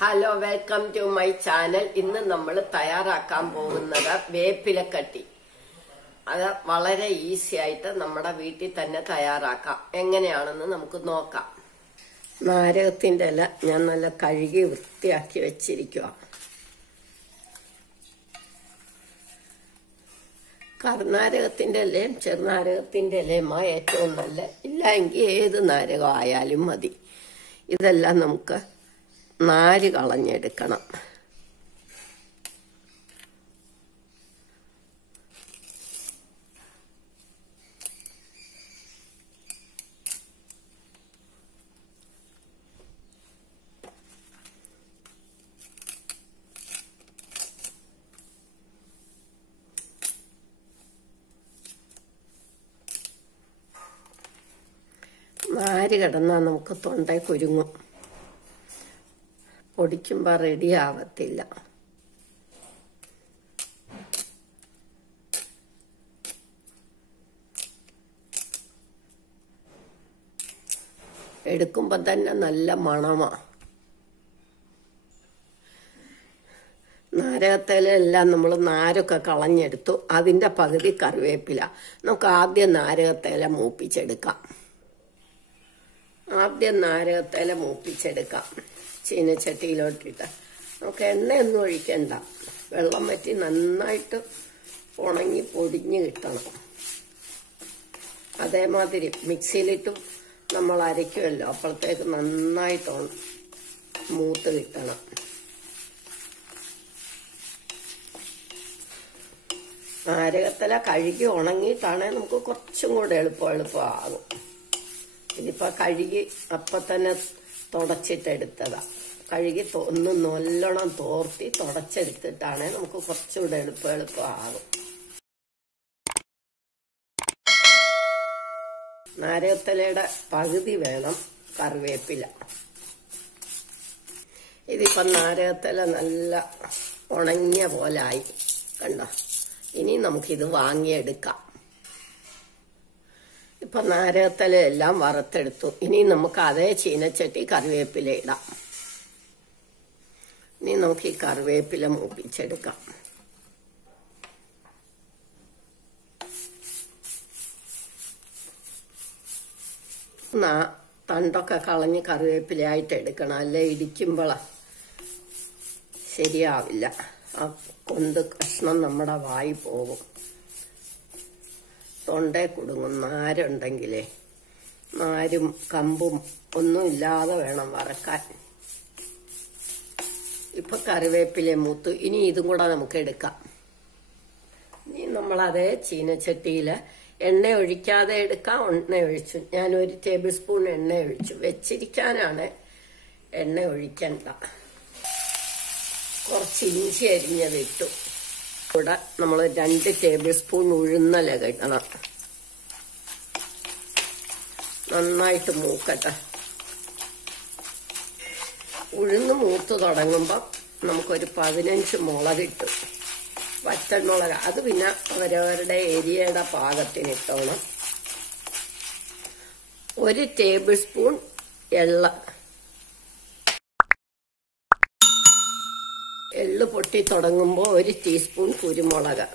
Hello, welcome to my channel. ഇന്ന് നമ്മൾ തയ്യാറാക്കാൻ പോകുന്നത് വേപ്പിലക്കട്ടി. അത് വളരെ ഈസി ആയിട്ട് നമ്മുടെ വീട്ടിൽ തന്നെ തയ്യാറാക്കാം. എങ്ങനെയാണെന്ന് നമുക്ക് നോക്കാം. നാരകത്തിന്റെ ഇല ഞാൻ നല്ല കഴുകി വൃത്തിയാക്കി വെച്ചിരിക്കുക. കറുനാരകത്തിന്റെ ഇലയും ചെറുനാരകത്തിന്റെ ഇലയുമാ ഏറ്റവും നല്ല. ഇല്ല എങ്കിൽ ഏത് നാരകം ആയാലും മതി. ഇതെല്ലാം നമുക്ക് നാര് കളഞ്ഞെടുക്കണം. നാര് കിടന്നാൽ നമുക്ക് തൊണ്ടയിൽ കുരുങ്ങും, പൊടിക്കുമ്പോൾ റെഡി ആവത്തില്ല. എടുക്കുമ്പോൾ തന്നെ നല്ല മണമാണ്. നാരകത്തേലെല്ലാം നമ്മൾ നാരൊക്കെ കളഞ്ഞെടുത്തു. അതിൻ്റെ പകുതി കറിവേപ്പില. നമുക്ക് ആദ്യം നാരകത്തേല മൂപ്പിച്ചെടുക്കാം. ചീനച്ചട്ടിയിലോട്ടിട്ട് നമുക്ക് എണ്ണയൊന്നും ഒഴിക്കണ്ട. വെള്ളം വറ്റി നന്നായിട്ട് ഉണങ്ങി പൊടിഞ്ഞ് കിട്ടണം. അതേമാതിരി മിക്സിയിലിട്ടും നമ്മൾ അരയ്ക്കുമല്ലോ, അപ്പോഴത്തേക്ക് നന്നായിട്ട് മൂത്ത് കിട്ടണം. നാരകത്തില കഴുകി ഉണങ്ങിയിട്ടാണെങ്കിൽ നമുക്ക് കുറച്ചും കൂടെ എളുപ്പമാകും. ഇതിപ്പോ കഴുകി അപ്പം തന്നെ തുടച്ചിട്ടെടുത്തതാ. കഴുകി ഒന്ന് നല്ലോണം തോർത്തി തുടച്ചെടുത്തിട്ടാണ് നമുക്ക് കുറച്ചുകൂടെ എളുപ്പമാകും. നാരകത്തിലയുടെ പകുതി വേണം കറിവേപ്പില. ഇതിപ്പോ നാരകത്തില നല്ല ഉണങ്ങിയ പോലായി കണ്ടോ. ഇനി നമുക്കിത് വാങ്ങിയെടുക്കാം. ഇപ്പൊ നാരകത്തില എല്ലാം വറുത്തെടുത്തു. ഇനി നമുക്ക് അതേ ചീനച്ചട്ടി കറിവേപ്പില ഇടാം. ഇനി നമുക്ക് ഈ കറിവേപ്പില മൂപ്പിച്ചെടുക്കാം. തണ്ടൊക്കെ കളഞ്ഞ് കറിവേപ്പിലയായിട്ട് എടുക്കണം, അല്ലെ ഇടിക്കുമ്പോഴാ ശരിയാവില്ല. ആ കൊന്ത് കഷ്ണം നമ്മുടെ വായി പോകും, തൊണ്ടേ കുടുങ്ങും. നാരുണ്ടെങ്കിലേ നാരും കമ്പും ഒന്നും ഇല്ലാതെ വേണം വറക്കാൻ. ഇപ്പൊ കറിവേപ്പില മൂത്തു. ഇനി ഇതും കൂടെ നമുക്ക് എടുക്കാം. ഇനി നമ്മളതേ ചീനച്ചട്ടിയില് എണ്ണ ഒഴിക്കാതെ എടുക്കാം. എണ്ണ ഒഴിച്ചു. ഞാൻ 1 ടേബിൾ സ്പൂൺ എണ്ണ ഒഴിച്ചു. വെച്ചിരിക്കാനാണ്, എണ്ണ ഒഴിക്കണ്ട. കുറച്ച് ഇഞ്ചി അരിഞ്ഞതിട്ടു. കൂടെ നമ്മൾ 2 ടേബിൾ സ്പൂൺ ഉഴുന്നല ഇടണം. നന്നായിട്ട് മൂക്കട്ടെ. ഉഴുന്ന് മൂത്ത് തുടങ്ങുമ്പോൾ നമുക്കൊരു 15 മുളകിട്ടു. വറ്റൽമുളക്. അത് പിന്നെ അവരവരുടെ ഏരിയയുടെ പാകത്തിന് ഇട്ടോണം. 1 ടേബിൾ സ്പൂൺ എള്ള് പൊട്ടി തുടങ്ങുമ്പോൾ 1 ടീസ്പൂൺ കുരുമുളക്.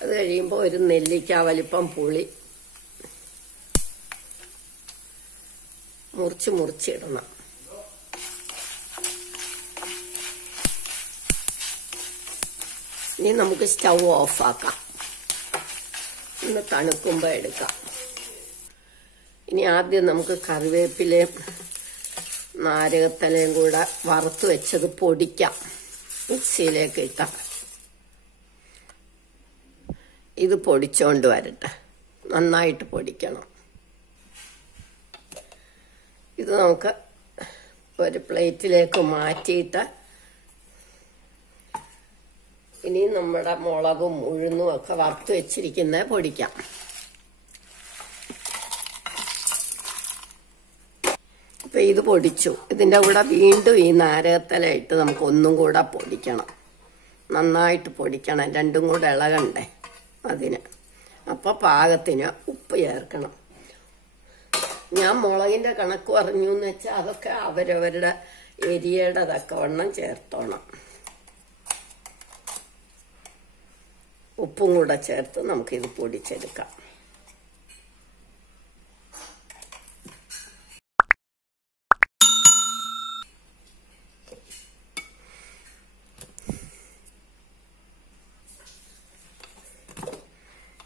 അത് കഴിയുമ്പോൾ 1 നെല്ലിക്ക വലിപ്പം പുളി മുറിച്ചിടണം. ഇനി നമുക്ക് സ്റ്റൗ ഓഫാക്കാം. ഇന്ന് തണുക്കുമ്പോൾ എടുക്കാം. ഇനി ആദ്യം നമുക്ക് കറിവേപ്പിലയും നാരകത്തലയും കൂടെ വറുത്ത് വെച്ചത് പൊടിക്കാം. മിക്സിയിലേക്ക് ഇട്ടാം. ഇത് പൊടിച്ചോണ്ട് വരട്ടെ. നന്നായിട്ട് പൊടിക്കണം. ഇത് നമുക്ക് ഒരു പ്ലേറ്റിലേക്ക് മാറ്റിയിട്ട് ഇനി നമ്മുടെ മുളകും ഉഴുന്നും ഒക്കെ വറുത്ത് വെച്ചിരിക്കുന്നത് പൊടിക്കാം. ഇപ്പൊ ഇത് പൊടിച്ചു. ഇതിന്റെ കൂടെ വീണ്ടും ഈ നാരകത്തല ഇട്ട് നമുക്ക് ഒന്നും കൂടെ പൊടിക്കണം. നന്നായിട്ട് പൊടിക്കണം. രണ്ടും കൂടെ ഇളകണ്ടേ അതിന്. അപ്പൊ പാകത്തിന് ഉപ്പ് ചേർക്കണം. ഞാൻ മുളകിന്റെ കണക്ക് പറഞ്ഞു എന്ന് വെച്ചാൽ അതൊക്കെ അവരവരുടെ എരിയുടെ തക്കവണ്ണം ചേർത്തോണം. ഉപ്പും കൂടെ ചേർത്ത് നമുക്കിത് പൊടിച്ചെടുക്കാം.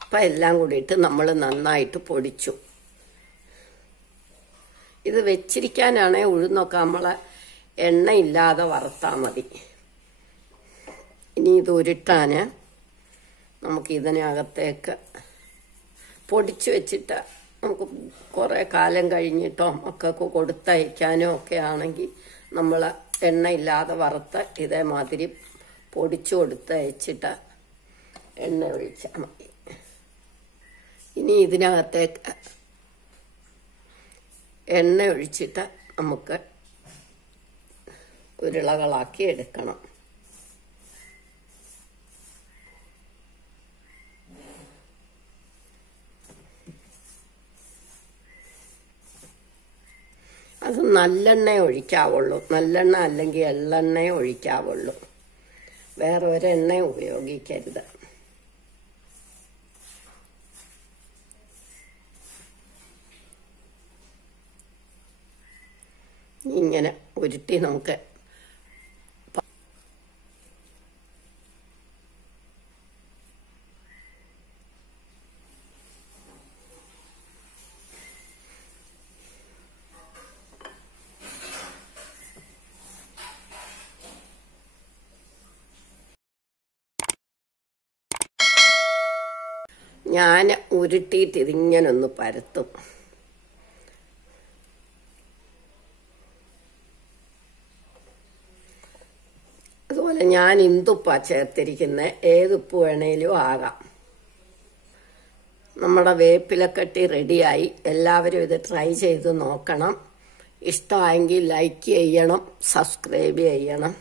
അപ്പം എല്ലാം കൂടിയിട്ട് നമ്മൾ നന്നായിട്ട് പൊടിച്ചു. ഇത് വെച്ചിരിക്കാനാണെ ഉഴുന്നൊക്കെ നമ്മളെ എണ്ണയില്ലാതെ വറുത്താൽ മതി. ഇനി ഇത് ഉരുട്ടാൻ നമുക്ക് ഇതിനകത്തേക്ക് പൊടിച്ചു വെച്ചിട്ട് നമുക്ക് കുറേ കാലം കഴിഞ്ഞിട്ടോ മക്കൾക്ക് കൊടുത്തയക്കാനോ ഒക്കെ ആണെങ്കിൽ നമ്മൾ എണ്ണയില്ലാതെ വറുത്ത് ഇതേമാതിരി പൊടിച്ചു കൊടുത്തയച്ചിട്ട് എണ്ണ ഒഴിച്ചാൽ മതി. ഇനി ഇതിനകത്തേക്ക് എണ്ണ ഒഴിച്ചിട്ട് നമുക്ക് ഉരുളകളാക്കി എടുക്കണം. അത് നല്ലെണ്ണ ഒഴിക്കാവുള്ളൂ. നല്ലെണ്ണ അല്ലെങ്കിൽ എള്ളെണ്ണ ഒഴിക്കാവുള്ളൂ. വേറെ ഒരെണ്ണ ഉപയോഗിക്കരുത്. ഇങ്ങനെ ഉരുട്ടി നമുക്ക് ഞാൻ ഉരുട്ടിയിട്ട് ഇതിങ്ങനെ ഒന്ന് പരത്തും. അതുപോലെ ഞാൻ ഇന്തുപ്പാ ചേർത്തിരിക്കുന്നത്. ഏതുപ്പ് വേണേലും ആകാം. നമ്മുടെ വേപ്പിലക്കട്ടി റെഡിയായി. എല്ലാവരും ഇത് ട്രൈ ചെയ്ത് നോക്കണം. ഇഷ്ടമായെങ്കിൽ ലൈക്ക് ചെയ്യണം, സബ്സ്ക്രൈബ് ചെയ്യണം.